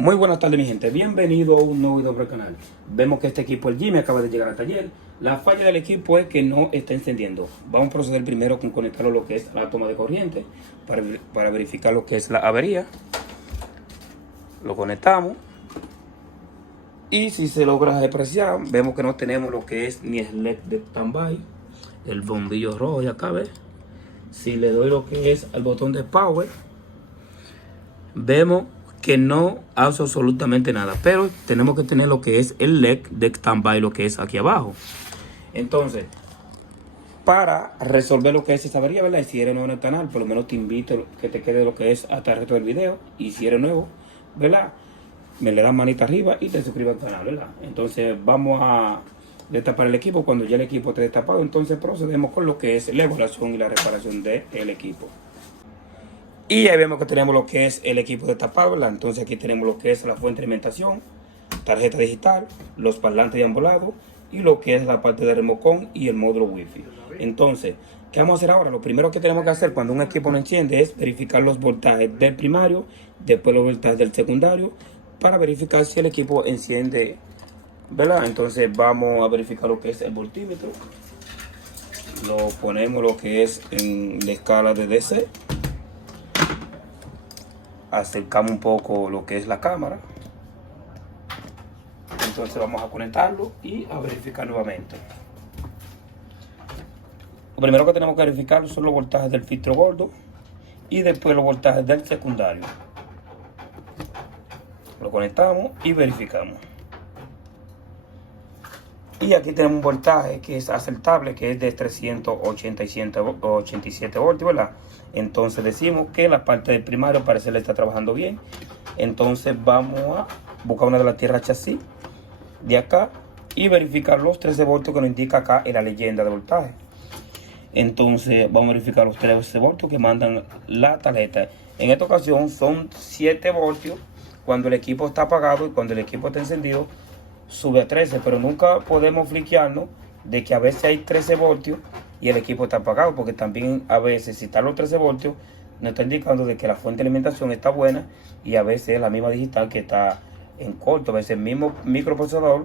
Muy buenas tardes mi gente, bienvenido a un nuevo video por el canal. Vemos que este equipo, el Jimmy, acaba de llegar al taller. La falla del equipo es que no está encendiendo. Vamos a proceder primero con conectarlo a lo que es la toma de corriente para verificar lo que es la avería. Lo conectamos y si se logra apreciar, vemos que no tenemos lo que es ni el LED de standby, el bombillo rojo, ya acá ves. Si le doy lo que es al botón de power, vemos que no hace absolutamente nada, pero tenemos que tener lo que es el LED de standby, lo que es aquí abajo. Entonces, para resolver lo que es esta avería, ¿verdad? Y si eres nuevo en el canal, por lo menos te invito a que te quede lo que es hasta el resto del video. Y si eres nuevo, ¿verdad? Me le das manita arriba y te suscribes al canal, ¿verdad? Entonces vamos a destapar el equipo. Cuando ya el equipo esté destapado, entonces procedemos con lo que es la evaluación y la reparación del equipo. Y ahí vemos que tenemos lo que es el equipo destapado, ¿verdad? Entonces aquí tenemos lo que es la fuente de alimentación, tarjeta digital, los parlantes de ambos lados y lo que es la parte de remocón y el módulo wifi. Entonces, ¿qué vamos a hacer ahora? Lo primero que tenemos que hacer cuando un equipo no enciende es verificar los voltajes del primario, después los voltajes del secundario, para verificar si el equipo enciende, ¿verdad? Entonces vamos a verificar lo que es el voltímetro. Lo ponemos lo que es en la escala de DC. Acercamos un poco lo que es la cámara. Entonces vamos a conectarlo y a verificar nuevamente. Lo primero que tenemos que verificar son los voltajes del filtro gordo y después los voltajes del secundario. Lo conectamos y verificamos. Y aquí tenemos un voltaje que es aceptable, que es de 387 voltios, ¿verdad? Entonces decimos que la parte del primario parece que está trabajando bien. Entonces vamos a buscar una de las tierras chasis de acá y verificar los 13 voltios que nos indica acá en la leyenda de voltaje. Entonces vamos a verificar los 13 voltios que mandan la tarjeta. En esta ocasión son 7 voltios cuando el equipo está apagado, y cuando el equipo está encendido sube a 13, pero nunca podemos fliquearnos de que a veces hay 13 voltios y el equipo está apagado, porque también a veces si están los 13 voltios nos está indicando de que la fuente de alimentación está buena y a veces es la misma digital que está en corto. A veces el mismo microprocesador,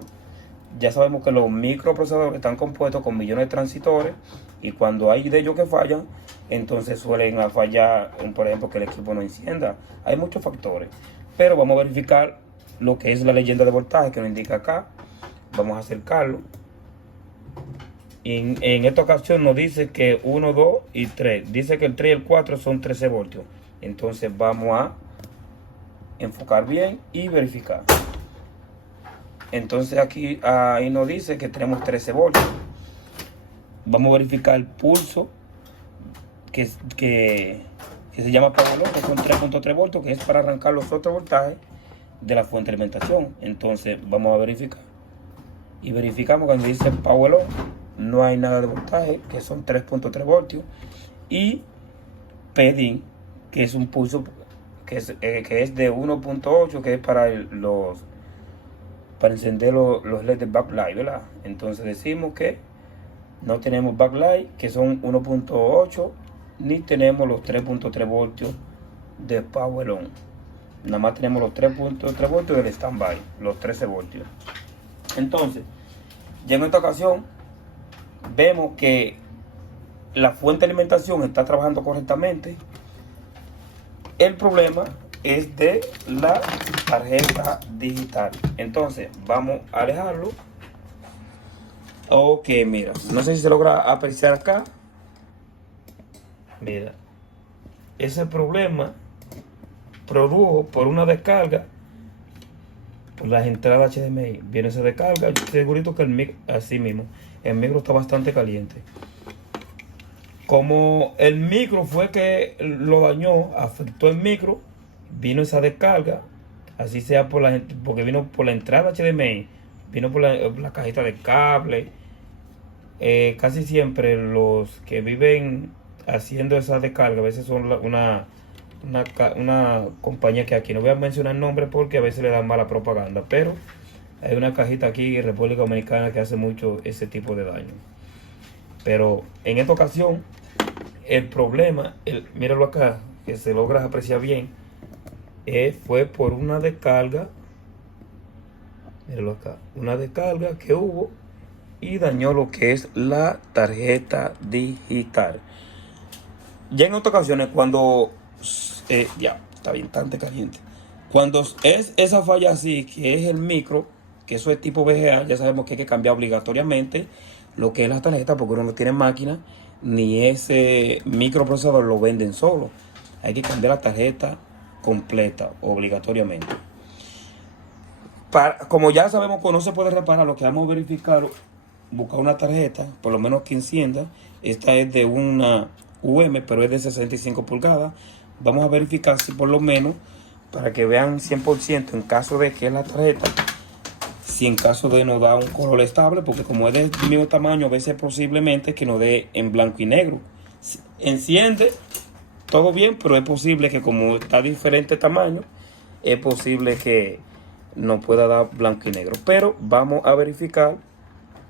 ya sabemos que los microprocesadores están compuestos con millones de transistores y cuando hay de ellos que fallan, entonces suelen fallar, por ejemplo, que el equipo no encienda. Hay muchos factores, pero vamos a verificar lo que es la leyenda de voltaje que nos indica acá. Vamos a acercarlo. En esta ocasión nos dice que 1, 2 y 3. Dice que el 3 y el 4 son 13 voltios. Entonces vamos a enfocar bien y verificar. Entonces aquí ahí nos dice que tenemos 13 voltios. Vamos a verificar el pulso que se llama power low, que son 3.3 voltios, que es para arrancar los otros voltajes de la fuente de alimentación. Entonces vamos a verificar y verificamos cuando dice power on, no hay nada de voltaje, que son 3.3 voltios, y PDIN, que es un pulso que es de 1.8, que es para encender los LED de backlight, ¿verdad? Entonces decimos que no tenemos backlight, que son 1.8, ni tenemos los 3.3 voltios de power on. Nada más tenemos los 3.3 voltios del standby, los 13 voltios. Entonces, ya en esta ocasión, vemos que la fuente de alimentación está trabajando correctamente. El problema es de la tarjeta digital. Entonces, vamos a alejarlo. Ok, mira, no sé si se logra apreciar acá. Mira, ese problema produjo por una descarga por las entradas HDMI. Viene esa descarga. Yo estoy segurito que el micro, así mismo, el micro está bastante caliente. Como el micro fue que lo dañó, afectó el micro, vino esa descarga, así sea porque vino por la entrada HDMI, vino por la cajita de cable. Casi siempre los que viven haciendo esa descarga a veces son una compañía que aquí no voy a mencionar el nombre porque a veces le dan mala propaganda, pero hay una cajita aquí en República Dominicana que hace mucho ese tipo de daño. Pero en esta ocasión el problema, míralo acá, que se logra apreciar bien, fue por una descarga, mírenlo acá, una descarga que hubo y dañó lo que es la tarjeta digital. Ya en otras ocasiones cuando, ya, está bien, tan caliente. Cuando es esa falla así, que es el micro, que eso es tipo VGA, ya sabemos que hay que cambiar obligatoriamente lo que es la tarjeta, porque uno no tiene máquina, ni ese microprocesador lo venden solo. Hay que cambiar la tarjeta completa, obligatoriamente. Como ya sabemos que no se puede reparar, lo que vamos a verificar, buscar una tarjeta, por lo menos que encienda. Esta es de una UM, pero es de 65 pulgadas. Vamos a verificar si por lo menos, para que vean 100% en caso de que es la tarjeta, si en caso de no da un color estable, porque como es del mismo tamaño, a veces posiblemente que nos dé en blanco y negro. Enciende, todo bien, pero es posible que como está diferente tamaño, es posible que no pueda dar blanco y negro. Pero vamos a verificar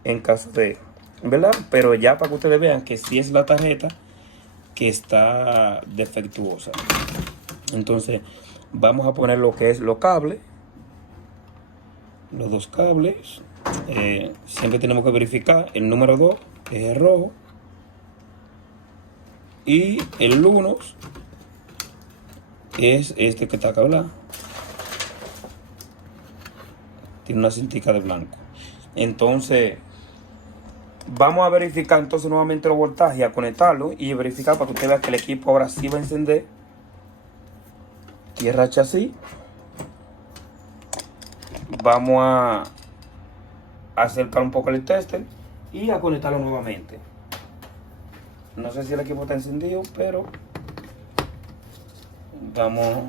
en caso de, ¿verdad? Pero ya para que ustedes vean que sí es la tarjeta que está defectuosa. Entonces vamos a poner lo que es los cables, los dos cables. Siempre tenemos que verificar el número 2, que es el rojo, y el 1 es este que está acá, ¿verdad? Tiene una cintica de blanco. Entonces vamos a verificar entonces nuevamente los voltajes, a conectarlo y verificar para que usted vea que el equipo ahora sí va a encender. Tierra chasis. Vamos a acercar un poco el tester y a conectarlo nuevamente. No sé si el equipo está encendido, pero vamos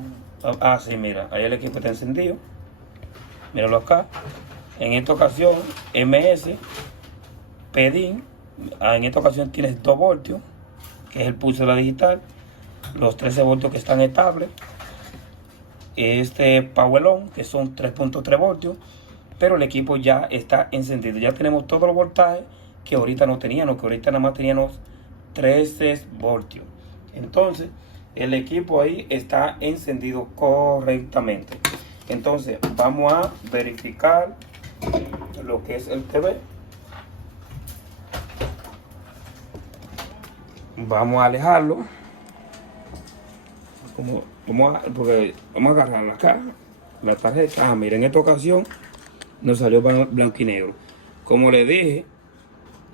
a... sí, mira, ahí el equipo está encendido. Míralo acá. En esta ocasión, MS, PEDIN. En esta ocasión tienes 2 voltios, que es el pulso de la digital. Los 13 voltios que están estables. Este Power On, que son 3.3 voltios. Pero el equipo ya está encendido. Ya tenemos todos los voltajes que ahorita no teníamos, que ahorita nada más teníamos 13 voltios. Entonces, el equipo ahí está encendido correctamente. Entonces, vamos a verificar lo que es el TV. Vamos a alejarlo. Vamos a agarrar acá la tarjeta. Miren, en esta ocasión nos salió blanco y negro. Como les dije,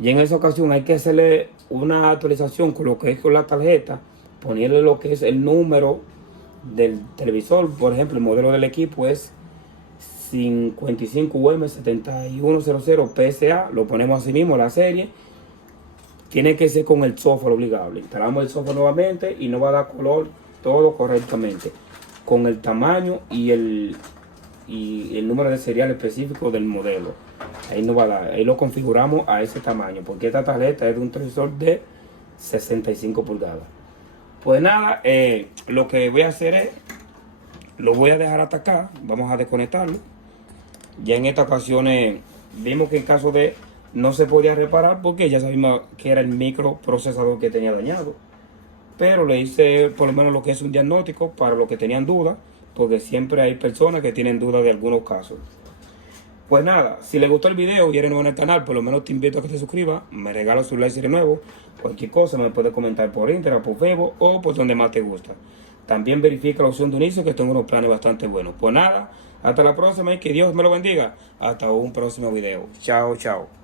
y en esa ocasión hay que hacerle una actualización con lo que es con la tarjeta, ponerle lo que es el número del televisor. Por ejemplo, el modelo del equipo es 55UM7100 PSA. Lo ponemos así mismo, la serie. Tiene que ser con el software obligable. Instalamos el software nuevamente y nos va a dar color todo correctamente, con el tamaño y el número de serial específico del modelo. Ahí nos va a dar, ahí lo configuramos a ese tamaño, porque esta tarjeta es de un televisor de 65 pulgadas. Pues nada, lo que voy a hacer es, lo voy a dejar hasta acá. Vamos a desconectarlo. Ya en esta ocasión vimos que en caso de no se podía reparar, porque ya sabíamos que era el microprocesador que tenía dañado. Pero le hice por lo menos lo que es un diagnóstico para los que tenían dudas, porque siempre hay personas que tienen dudas de algunos casos. Pues nada, si les gustó el video y eres nuevo en el canal, por lo menos te invito a que te suscribas, me regalas su like si eres nuevo. Cualquier cosa me puedes comentar por Instagram, por Facebook o por donde más te gusta. También verifica la opción de inicio, que tengo unos planes bastante buenos. Pues nada, hasta la próxima y que Dios me lo bendiga. Hasta un próximo video. Chao, chao.